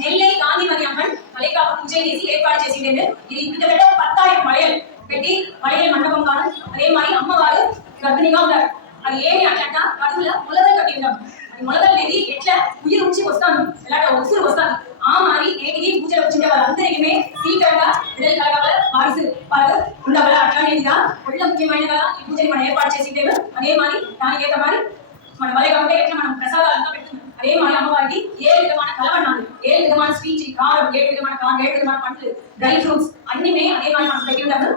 నెల్లై గాంధీమతి అమ్మన్ మలైకాపు పూజ చేసి ఏర్పాటు చేసిండే ఇది ఇంతకంటే 10,000 మలయలు పెట్టి మలయ మండపం కాదు. అదే మరి అమ్మవారు గర్భిణిగా ఉన్నారు. అది ఏమి అట్లంట కడుపుల మొలదలు కట్టి ఉన్నాం. అది మొలదలు అనేది ఎట్లా ఉయ్యి నుంచి వస్తాను ఎలాంటి ఉసురు వస్తాను ఆ మరి నేటికి పూజలు వచ్చిండే వాళ్ళందరికీ సీకరంగా విడుదల కలగాల వారిసు వాళ్ళు ఉండగల అట్లానేదిగా ఒళ్ళ ముఖ్యమైనగా ఈ పూజని మనం ఏర్పాటు చేసిండేవి. అదే మరి దానికి ఏదో మరి మన వలె కాబట్టి ఎట్లా మనం ప్రసాదాలంతా పెడుతున్నాం. అదే మరి అమ్మవారికి ఏ విధమైన కలవన్నాడు, ఏ విధమైన స్వీట్ కారం, ఏ విధమైన పండ్లు, డ్రై ఫ్రూట్స్ అన్ని అదే మరి మనం పెట్టి ఉన్నాము.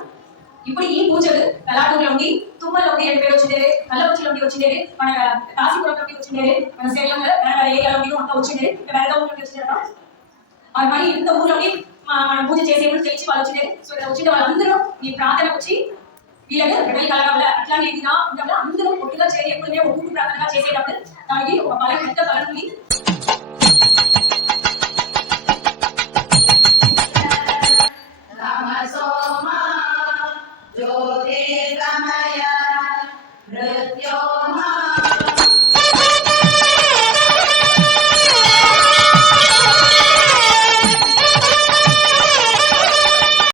ఇప్పుడు ఈ పూజలు కళాటూరులో ఉండి తుమ్మలో ఉండి పేరు వచ్చిండేది, కళ్ళపచ్చులో ఉండి వచ్చిండేది, మన కాశీపురం నుండి వచ్చిండేది, మన శరీరంలో ఏరియాలో ఉండి అంతా వచ్చిండేది, వేరేగా నుండి వచ్చిండేదా మరి ఇంత ఊళ్ళోని మనం పూజ చేసేప్పుడు తెలిసి వాళ్ళు వచ్చిండేది. సో ఇక్కడ వచ్చిన వాళ్ళందరూ ఈ ప్రార్థనకు వచ్చి వీళ్ళకి రెడీ కలగాల అట్లాంటిదిగా ఉండగా అందరూ ఒట్టుగా చేరి ఎప్పుడైనా ఒక్కొక్క ప్రార్థనగా చేసేటప్పుడు దానికి ఒక పెద్ద బలం